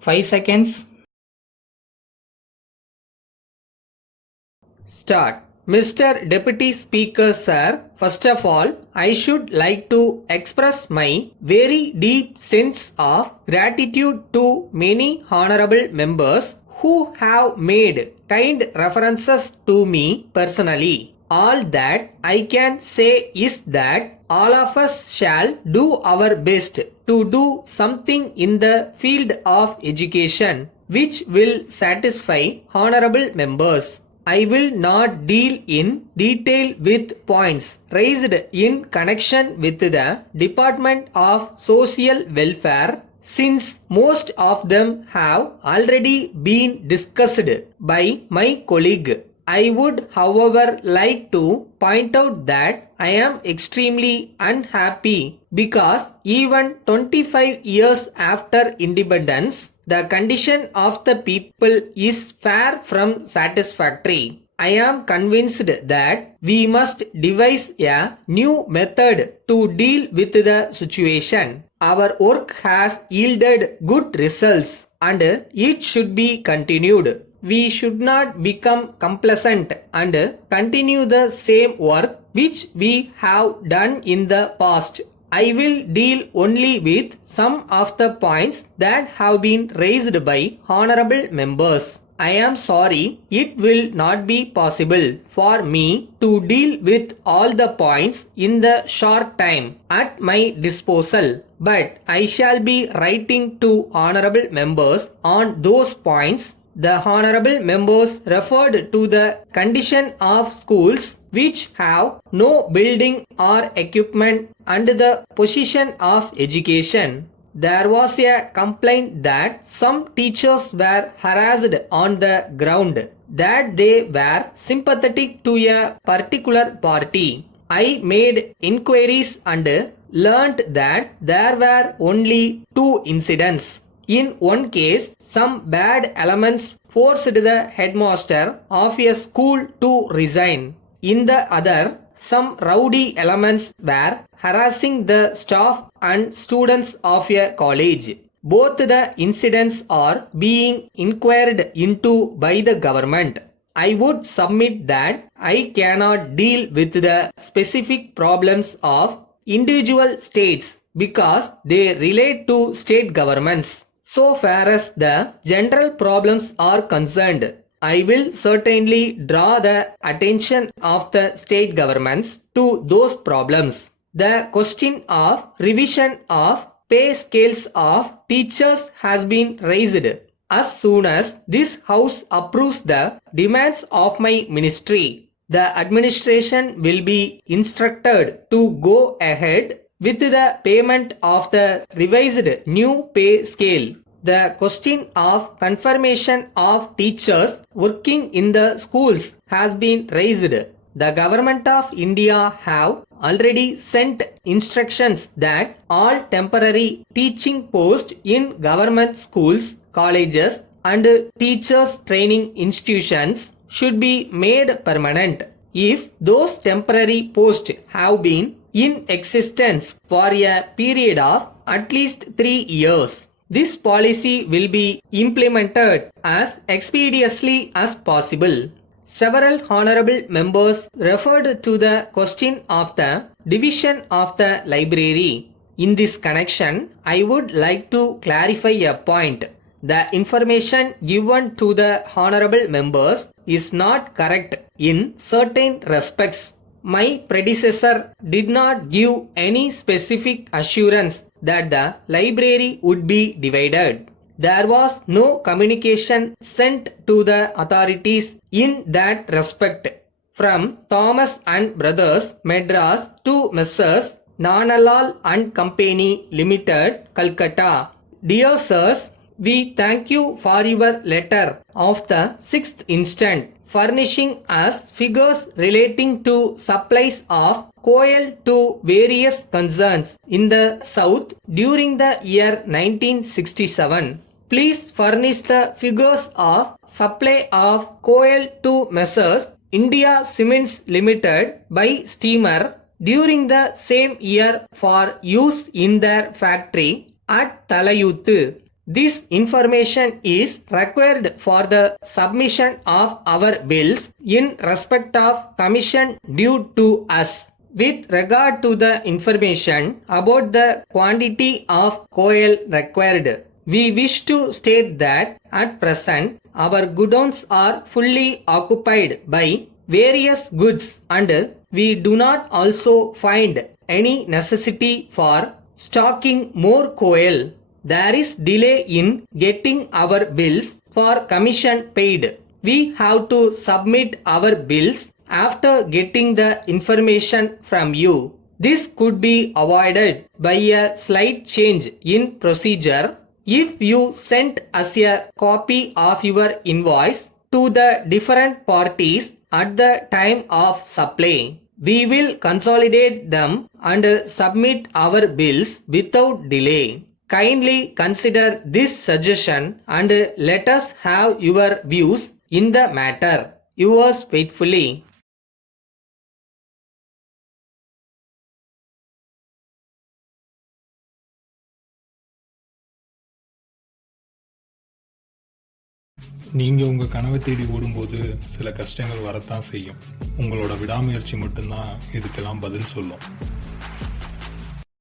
5 seconds. Start. Mr. Deputy Speaker Sir, first of all, I should like to express my very deep sense of gratitude to many honorable members who have made kind references to me personally. All that I can say is that all of us shall do our best to do something in the field of education which will satisfy honorable members. I will not deal in detail with points raised in connection with the Department of Social Welfare since most of them have already been discussed by my colleague. I would, however, like to point out that I am extremely unhappy because even 25 years after independence, the condition of the people is far from satisfactory. I am convinced that we must devise a new method to deal with the situation. Our work has yielded good results and it should be continued. We should not become complacent and continue the same work which we have done in the past. I will deal only with some of the points that have been raised by honorable members. I am sorry it will not be possible for me to deal with all the points in the short time at my disposal, but I shall be writing to honorable members on those points. The honorable members referred to the condition of schools which have no building or equipment and the position of education. There was a complaint that some teachers were harassed on the ground that they were sympathetic to a particular party. I made inquiries and learnt that there were only 2 incidents. In one case, some bad elements forced the headmaster of a school to resign. In the other, some rowdy elements were harassing the staff and students of a college. Both the incidents are being inquired into by the government. I would submit that I cannot deal with the specific problems of individual states because they relate to state governments. So far as the general problems are concerned, I will certainly draw the attention of the state governments to those problems. The question of revision of pay scales of teachers has been raised. As soon as this House approves the demands of my ministry, the administration will be instructed to go ahead with the payment of the revised new pay scale. The question of confirmation of teachers working in the schools has been raised. The government of India have already sent instructions that all temporary teaching posts in government schools, colleges and teachers training institutions should be made permanent. If those temporary posts have been in existence for a period of at least 3 years, this policy will be implemented as expeditiously as possible. Several honorable members referred to the question of the division of the library. In this connection, I would like to clarify a point. The information given to the honorable members is not correct in certain respects. My predecessor did not give any specific assurance that the library would be divided. There was no communication sent to the authorities in that respect. From Thomas and Brothers, Madras to Messrs. Nanalal and Company Limited, Calcutta. Dear Sirs, we thank you for your letter of the 6th instant, furnishing us figures relating to supplies of coal to various concerns in the south during the year 1967. Please furnish the figures of supply of coal to Messrs. India Cements Limited by steamer during the same year for use in their factory at Talayuthu. This information is required for the submission of our bills in respect of commission due to us. With regard to the information about the quantity of coal required, we wish to state that at present our godowns are fully occupied by various goods and we do not also find any necessity for stocking more coal. There is delay in getting our bills for commission paid. We have to submit our bills after getting the information from you. This could be avoided by a slight change in procedure. If you sent us a copy of your invoice to the different parties at the time of supply, we will consolidate them and submit our bills without delay. Kindly consider this suggestion and let us have your views in the matter. Yours faithfully. நீங்கள் உங்கள் கனவை தேடி ஓடும்போது சில கஷ்டங்கள் வரத்தான் செய்யும். உங்களோட விடாமுயற்சி மட்டும்தான் இதுக்கெல்லாம் பதில் சொல்லும்.